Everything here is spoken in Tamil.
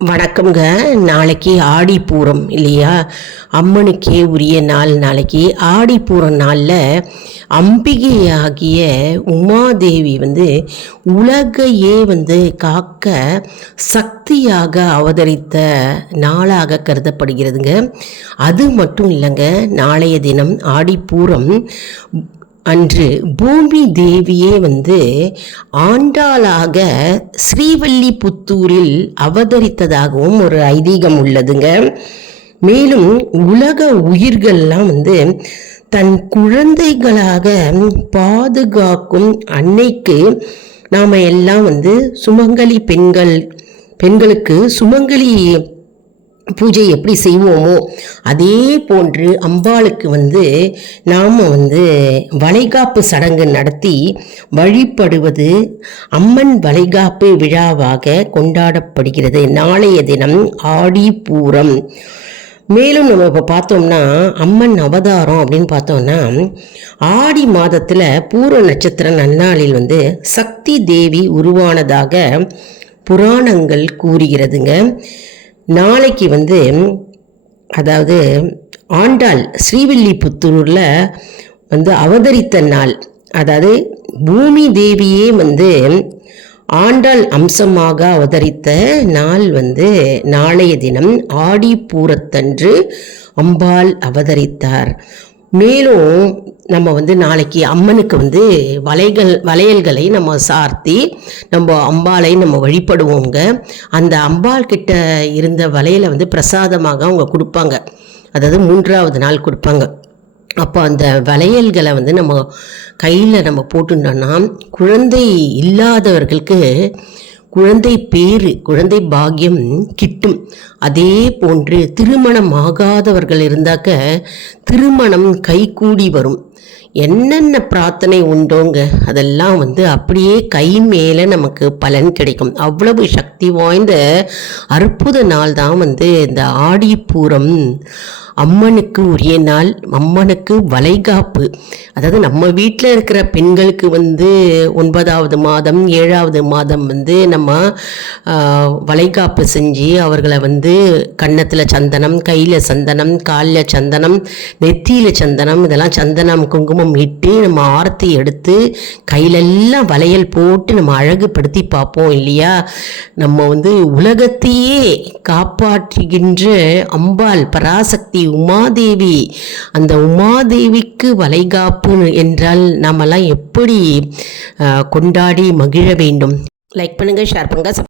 வணக்கம்ங்க. நாளைக்கு ஆடிப்பூரம் இல்லையா? அம்மனுக்கே உரிய நாள் நாளைக்கு. ஆடிப்பூரம் நாளில் அம்பிகையாகிய உமாதேவி உலகையே காக்க சக்தியாக அவதரித்த நாளாக கருதப்படுகிறதுங்க. அது மட்டும் இல்லைங்க, நாளைய தினம் ஆடிப்பூரம் அன்று பூமி தேவியே ஆண்டாளாக ஸ்ரீவில்லிபுத்தூரில் அவதரித்ததாகவும் ஒரு ஐதீகம் உள்ளதுங்க. மேலும் உலக உயிர்கள்லாம் தன் குழந்தைகளாக பாதுகாக்கும் அன்னைக்கு நாம் எல்லாம் சுமங்கலி பெண்களுக்கு சுமங்கலி பூஜை எப்படி செய்வோமோ அதே போன்று அம்பாளுக்கு நாம் வளைகாப்பு சடங்கு நடத்தி வழிபடுவது அம்மன் வளைகாப்பு விழாவாக கொண்டாடப்படுகிறது. நாளைய தினம் ஆடிப்பூரம். மேலும் நம்ம இப்போ பார்த்தோம்னா அம்மன் அவதாரம் அப்படின்னு பார்த்தோம்னா ஆடி மாதத்தில் பூர நட்சத்திர நன்னாளில் சக்தி தேவி உருவானதாக புராணங்கள் கூறுகிறதுங்க. நாளைக்கு அதாவது ஆண்டாள் ஸ்ரீவில்லிபுத்தூரில் அவதரித்த நாள், அதாவது பூமி தேவியே ஆண்டாள் அம்சமாக அவதரித்த நாள் நாளைய தினம் ஆடிப்பூரத்தன்று அம்பாள் அவதரித்தார். மேலும் நம்ம நாளைக்கு அம்மனுக்கு வளையல்களை நம்ம சார்த்தி நம்ம அம்பாளை நம்ம வழிபடுவோங்க. அந்த அம்பாள் கிட்ட இருந்த வளையலை பிரசாதமாக அவங்க கொடுப்பாங்க, அதாவது 3வது நாள் கொடுப்பாங்க. அப்போ அந்த வளையல்களை நம்ம கையில் நம்ம போட்டுட்டோம்னா குழந்தை இல்லாதவர்களுக்கு குழந்தை பேரு, குழந்தை பாக்கியம் கிட்டும். அதே போன்று திருமணம் ஆகாதவர்கள் இருந்தாக்க திருமணம் கைகூடி வரும். என்னென்ன பிரார்த்தனை உண்டோங்க அதெல்லாம் அப்படியே கை மேலே நமக்கு பலன் கிடைக்கும். அவ்வளவு சக்தி வாய்ந்த அற்புத நாள் தான் இந்த ஆடிப்பூரம். அம்மனுக்கு உரிய நாள், அம்மனுக்கு வளைகாப்பு. அதாவது நம்ம வீட்டில் இருக்கிற பெண்களுக்கு 9வது மாதம் 7வது மாதம் நம்ம வளைகாப்பு செஞ்சு அவர்களை கன்னத்தில் சந்தனம், கையில் சந்தனம், காலில் சந்தனம், நெத்தியில் சந்தனம், இதெல்லாம் சந்தனம் குங்குமம் இட்டு நம்ம ஆரத்தி எடுத்து கையிலெல்லாம் வளையல் போட்டு நம்ம அழகுபடுத்தி பார்ப்போம் இல்லையா? நம்ம உலகத்தையே காப்பாற்றுகின்ற அம்பாள் பராசக்தி உமாதேவி. அந்த உமாதேவிக்கு வளைகாப்பு என்றால் நாமெல்லாம் எப்படி கொண்டாடி மகிழ வேண்டும்? லைக் பண்ணுங்கள், ஷேர் பண்ணுங்கள்.